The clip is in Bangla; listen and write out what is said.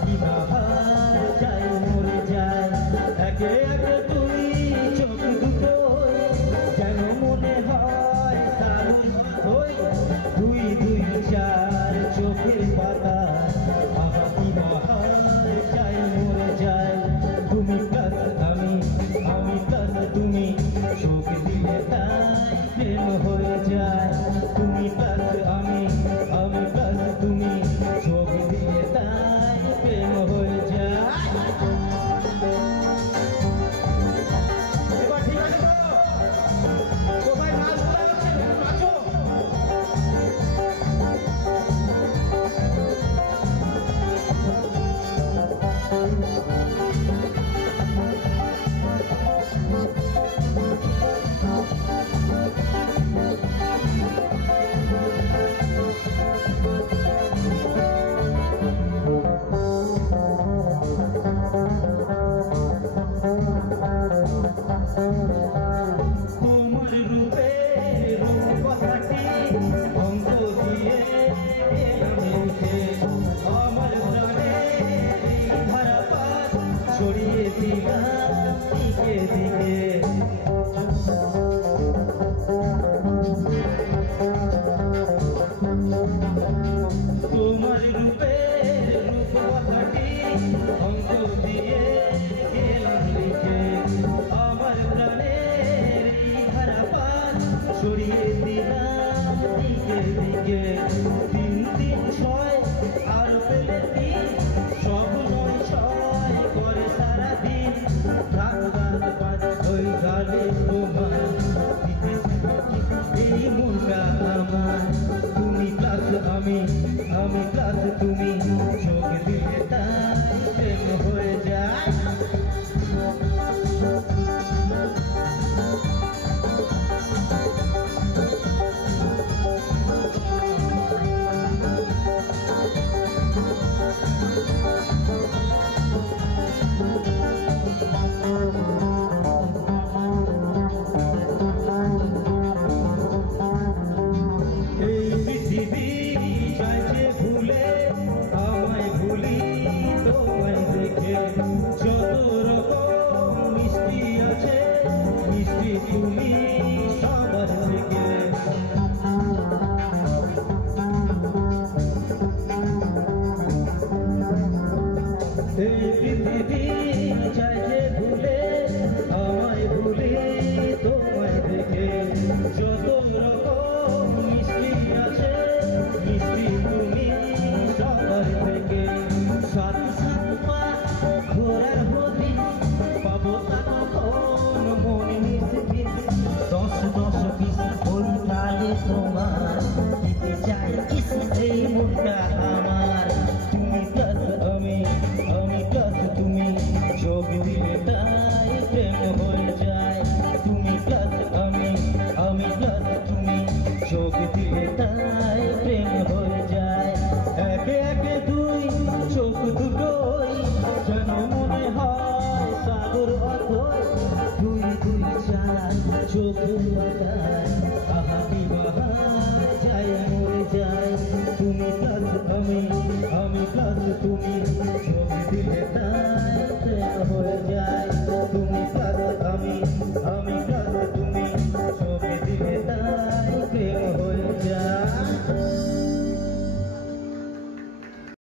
কি বাহার যায় মরে যায় একে একে তুই চোখ দুটো যেন মনে হয় দারুণ হই দুই দুই চার চোখের পাতা কি বাহার যায় মরে যায় তুমি প্লাস আমি প্লাস তুমি চোখ দিলে তাই প্রেম হয়ে যায় তুমি প্লাস আমি প্লাস তুমি চোখ দিলে তাই প্রেম হয়ে যায় এবার ঠিক আছে তো কোথায় নাচ হচ্ছে নাচো তোমার রূপে রূপকথাটি অঙ্ক দিয়ে উঠে আমার প্রাণে ধারাপাত ছড়িয়ে দিলাম দিকে দিকে তোমার রূপে রূপকথাটি অঙ্ক দিয়ে গেলাম লিখে আমার প্রাণের ধারাপাত ছড়িয়ে দিলাম দিকে দিকে তিন তিন ছয় আর পেলে তিন সব নয় ছয় করে সারাদিন রাত রাত পাঁচ ওই গালে তোমার এই মনটা আমার তুমি প্লাস আমি প্লাস তুমি চোখ দিলে তাই প্রেম হয়ে যায় এই পৃথিবী চাইছে ভুলে আমায় ভুলি তোমায় দেখে যত রকম মিষ্টি আছে মিষ্টি তুমি সবার থেকে এই পৃথিবী চাইছে ভুলে আমায় ভুলি তোমায় দেখে যত রকম মিষ্টি আছে মিষ্টি তুমি সবার থেকে সাত সাত পা ঘোরার হবি পাবো তা কখন মন মিশবিস 10 পিস ওই কালে তোমার দিতে চাই কিস এই মনটা আমার তুমি প্লাস আমি প্লাস তুমি চোখ দিলে তাই প্রেম হয়ে যায় তুমি প্লাস আমি প্লাস তুমি চোখ দিলে তাই প্রেম হয়ে যায় একে একে দুই চোখ দুটোই যেন মনে হয় সাগর অথই দুই দুই চার চোখের পাতায় কি বাহার যায় মরে যায় তুমি প্লাস আমি প্লাস তুমি চোখ দিলে